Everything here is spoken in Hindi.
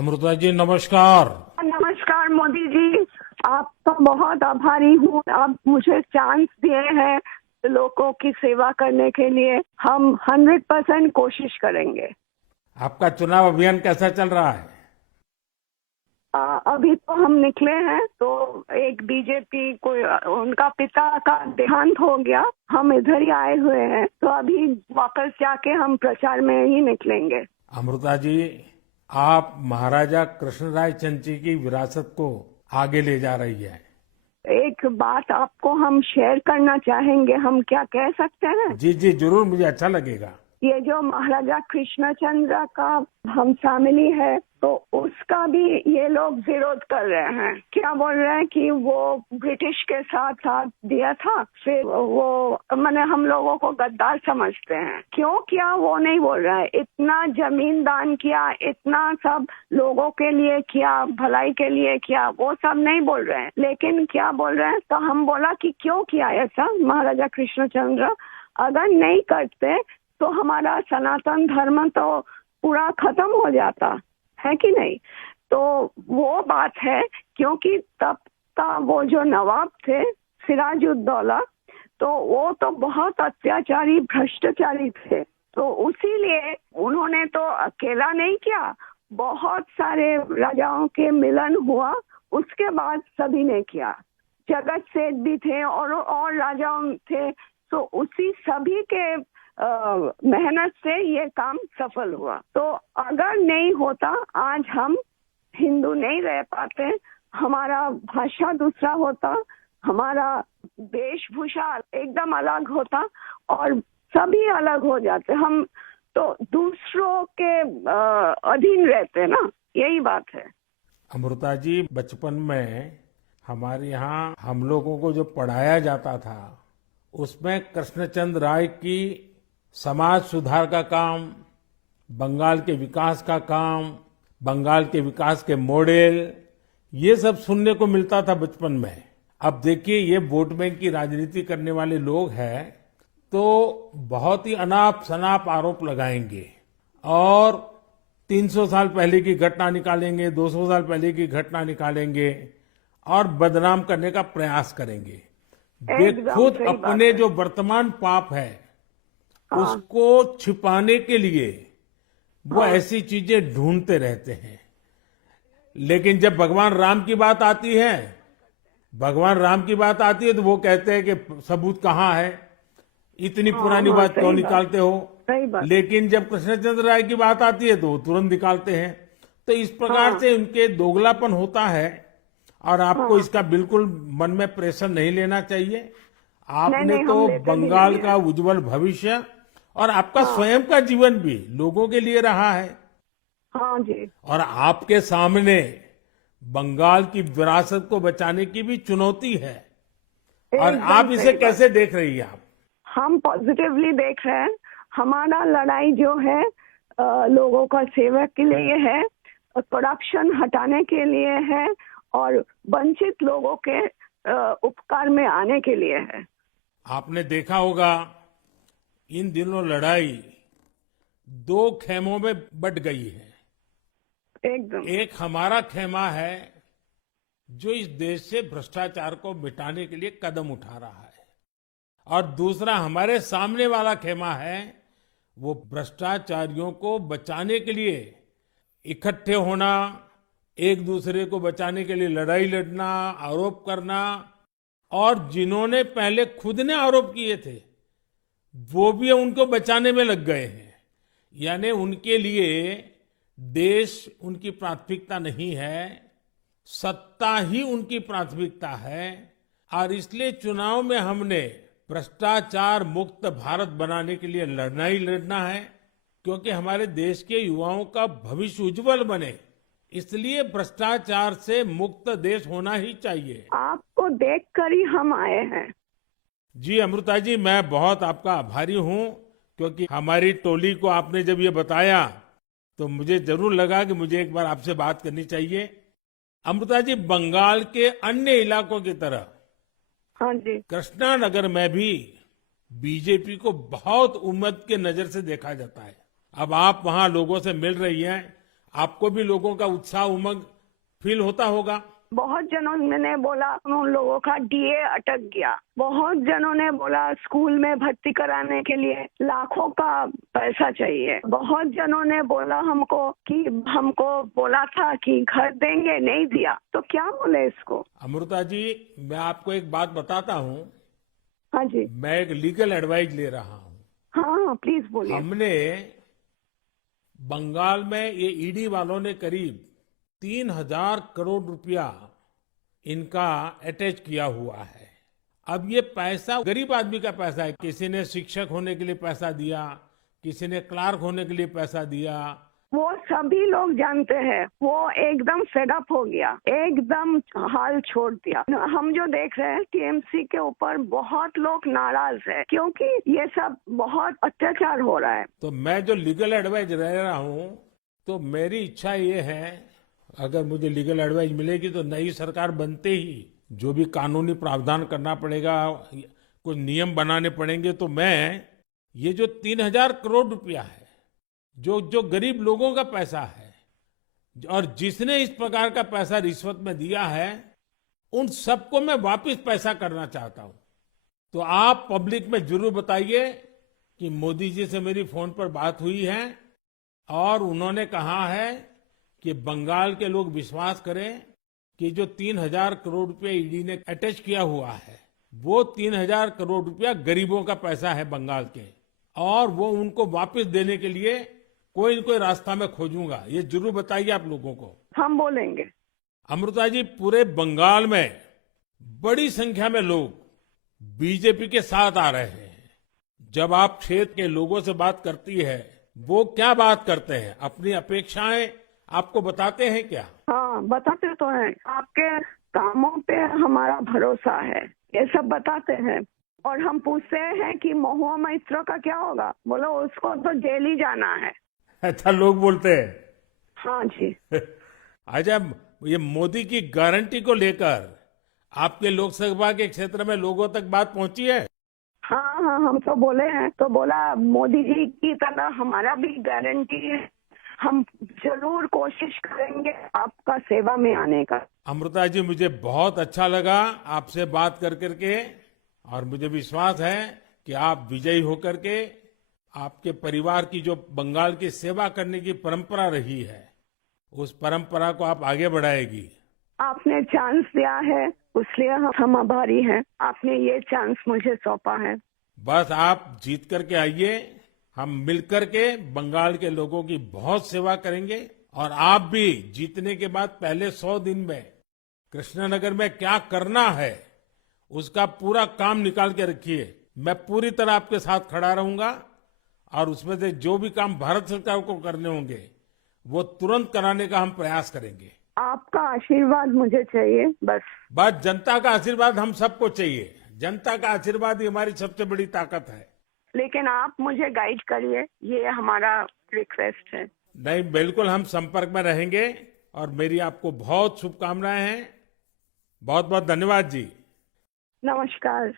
अमृता जी नमस्कार। नमस्कार मोदी जी, आपका बहुत आभारी हूँ। आप मुझे चांस दिए हैं लोगों की सेवा करने के लिए। हम 100% कोशिश करेंगे। आपका चुनाव अभियान कैसा चल रहा है? अभी तो हम निकले हैं, तो एक बीजेपी को उनका पिता का देहांत हो गया, हम इधर ही आए हुए हैं, तो अभी वापस जाके हम प्रचार में ही निकलेंगे। अमृता जी, आप महाराजा कृष्णराय चंद जी की विरासत को आगे ले जा रही है। एक बात आपको हम शेयर करना चाहेंगे, हम क्या कह सकते हैं? जी जी जरूर, मुझे अच्छा लगेगा। ये जो महाराजा कृष्णचंद्र का हम फैमिली है, तो उसका भी ये लोग विरोध कर रहे हैं। क्या बोल रहे हैं कि वो ब्रिटिश के साथ साथ दिया था, फिर वो मैंने हम लोगों को गद्दार समझते हैं। क्यों किया वो नहीं बोल रहा है। इतना जमीन दान किया, इतना सब लोगों के लिए किया, भलाई के लिए किया, वो सब नहीं बोल रहे हैं। लेकिन क्या बोल रहे हैं, तो हम बोला कि क्यों किया ऐसा महाराजा कृष्णचंद्र। अगर नहीं करते तो हमारा सनातन धर्म तो पूरा खत्म हो जाता है कि नहीं। तो वो बात है, क्योंकि तब का वो जो नवाब थे सिराजुद्दौला, तो वो तो बहुत अत्याचारी भ्रष्टाचारी थे। तो उसीलिए उन्होंने तो अकेला नहीं किया, बहुत सारे राजाओं के मिलन हुआ, उसके बाद सभी ने किया। जगत सेठ भी थे और राजाओं थे, तो उसी सभी के मेहनत से ये काम सफल हुआ। तो अगर नहीं होता, आज हम हिंदू नहीं रह पाते, हमारा भाषा दूसरा होता, हमारा वेशभूषा एकदम अलग होता और सभी अलग हो जाते। हम तो दूसरों के अधीन रहते ना, यही बात है। अमृता जी, बचपन में हमारे यहाँ हम लोगों को जो पढ़ाया जाता था, उसमें कृष्णचंद्र राय की समाज सुधार का काम, बंगाल के विकास का काम, बंगाल के विकास के मॉडल, ये सब सुनने को मिलता था बचपन में। अब देखिए, ये वोट बैंक की राजनीति करने वाले लोग हैं, तो बहुत ही अनाप शनाप आरोप लगाएंगे और 300 साल पहले की घटना निकालेंगे, 200 साल पहले की घटना निकालेंगे और बदनाम करने का प्रयास करेंगे। वे खुद अपने जो वर्तमान पाप है उसको छिपाने के लिए वो ऐसी चीजें ढूंढते रहते हैं। लेकिन जब भगवान राम की बात आती है, तो वो कहते हैं कि सबूत कहाँ है, इतनी पुरानी बात क्यों निकालते हो। लेकिन जब कृष्णचंद्र राय की बात आती है तो वो तुरंत निकालते हैं। तो इस प्रकार से उनके दोगलापन होता है और आपको इसका बिल्कुल मन में प्रेशर नहीं लेना चाहिए। आपने तो बंगाल का उज्जवल भविष्य और आपका स्वयं का जीवन भी लोगों के लिए रहा है। हाँ जी। और आपके सामने बंगाल की विरासत को बचाने की भी चुनौती है। और आप इसे कैसे देख रही हैं? आप? हम पॉजिटिवली देख रहे हैं। हमारा लड़ाई जो है लोगों का सेवा के लिए है, करप्शन हटाने के लिए है और वंचित लोगों के उपकार में आने के लिए है। आपने देखा होगा, इन दिनों लड़ाई दो खेमों में बट गई है। एकदम। एक हमारा खेमा है जो इस देश से भ्रष्टाचार को मिटाने के लिए कदम उठा रहा है, और दूसरा हमारे सामने वाला खेमा है, वो भ्रष्टाचारियों को बचाने के लिए इकट्ठे होना, एक दूसरे को बचाने के लिए लड़ाई लड़ना, आरोप करना, और जिन्होंने पहले खुद ने आरोप किए थे वो भी उनको बचाने में लग गए हैं। यानी उनके लिए देश उनकी प्राथमिकता नहीं है, सत्ता ही उनकी प्राथमिकता है। और इसलिए चुनाव में हमने भ्रष्टाचार मुक्त भारत बनाने के लिए लड़ना है, क्योंकि हमारे देश के युवाओं का भविष्य उज्जवल बने, इसलिए भ्रष्टाचार से मुक्त देश होना ही चाहिए। आपको देखकर ही हम आए हैं। जी अमृता जी, मैं बहुत आपका आभारी हूं, क्योंकि हमारी टोली को आपने जब ये बताया तो मुझे जरूर लगा कि मुझे एक बार आपसे बात करनी चाहिए। अमृता जी, बंगाल के अन्य इलाकों की तरह हाँ जी, कृष्णानगर में भी बीजेपी को बहुत उम्मीद के नजर से देखा जाता है। अब आप वहां लोगों से मिल रही हैं, आपको भी लोगों का उत्साह उमंग फील होता होगा। बहुत जनों ने बोला उन लोगों का डीए अटक गया। बहुत जनों ने बोला स्कूल में भर्ती कराने के लिए लाखों का पैसा चाहिए। बहुत जनों ने बोला हमको कि हमको बोला था कि घर देंगे, नहीं दिया। तो क्या बोले इसको। अमृता जी, मैं आपको एक बात बताता हूँ। हाँ जी। मैं एक लीगल एडवाइस ले रहा हूँ। हाँ हाँ, प्लीज बोलिए। हमने बंगाल में ये ईडी वालों ने करीब 3,000 करोड़ रुपया इनका अटैच किया हुआ है। अब ये पैसा गरीब आदमी का पैसा है। किसी ने शिक्षक होने के लिए पैसा दिया, किसी ने क्लार्क होने के लिए पैसा दिया। वो सभी लोग जानते हैं। वो एकदम फेडअप हो गया, एकदम हाल छोड़ दिया। हम जो देख रहे हैं टीएमसी के ऊपर बहुत लोग नाराज है क्योंकि ये सब बहुत अत्याचार हो रहा है। तो मैं जो लीगल एडवाइस ले रहा हूँ, तो मेरी इच्छा ये है, अगर मुझे लीगल एडवाइस मिलेगी तो नई सरकार बनते ही जो भी कानूनी प्रावधान करना पड़ेगा, कुछ नियम बनाने पड़ेंगे, तो मैं ये जो 3,000 करोड़ रुपया है, जो गरीब लोगों का पैसा है और जिसने इस प्रकार का पैसा रिश्वत में दिया है, उन सबको मैं वापस पैसा करना चाहता हूं। तो आप पब्लिक में जरूर बताइए कि मोदी जी से मेरी फोन पर बात हुई है और उन्होंने कहा है कि बंगाल के लोग विश्वास करें कि जो 3,000 करोड़ रुपया ईडी ने अटैच किया हुआ है, वो 3,000 करोड़ रुपया गरीबों का पैसा है बंगाल के, और वो उनको वापस देने के लिए कोई न कोई रास्ता मैं खोजूंगा। ये जरूर बताइए आप लोगों को। हम बोलेंगे। अमृता जी, पूरे बंगाल में बड़ी संख्या में लोग बीजेपी के साथ आ रहे हैं। जब आप क्षेत्र के लोगों से बात करती है, वो क्या बात करते हैं? अपनी अपेक्षाएं आपको बताते हैं क्या? हाँ, बताते तो हैं। आपके कामों पे हमारा भरोसा है, ये सब बताते हैं। और हम पूछते हैं कि महुआ मैत्रो का क्या होगा, बोलो उसको तो जेल ही जाना है। अच्छा, लोग बोलते हैं। हाँ जी। अच्छा, ये मोदी की गारंटी को लेकर आपके लोकसभा के क्षेत्र में लोगों तक बात पहुंची है? हाँ हाँ, हम तो बोले हैं। तो बोला मोदी जी की तरह हमारा भी गारंटी है, हम जरूर कोशिश करेंगे आपका सेवा में आने का। अमृता जी, मुझे बहुत अच्छा लगा आपसे बात कर करके, और मुझे विश्वास है कि आप विजयी होकर के आपके परिवार की जो बंगाल की सेवा करने की परंपरा रही है, उस परंपरा को आप आगे बढ़ाएगी। आपने चांस दिया है, इसलिए हम आभारी हैं। आपने ये चांस मुझे सौंपा है। बस आप जीत करके आइए, हम मिलकर के बंगाल के लोगों की बहुत सेवा करेंगे। और आप भी जीतने के बाद पहले 100 दिन में कृष्णनगर में क्या करना है, उसका पूरा काम निकाल के रखिए। मैं पूरी तरह आपके साथ खड़ा रहूंगा, और उसमें से जो भी काम भारत सरकार को करने होंगे, वो तुरंत कराने का हम प्रयास करेंगे। आपका आशीर्वाद मुझे चाहिए बस। जनता का आशीर्वाद हम सबको चाहिए। जनता का आशीर्वाद ही हमारी सबसे बड़ी ताकत है। लेकिन आप मुझे गाइड करिए, ये हमारा रिक्वेस्ट है। नहीं, बिल्कुल हम संपर्क में रहेंगे, और मेरी आपको बहुत शुभकामनाएं हैं। बहुत बहुत धन्यवाद जी। नमस्कार।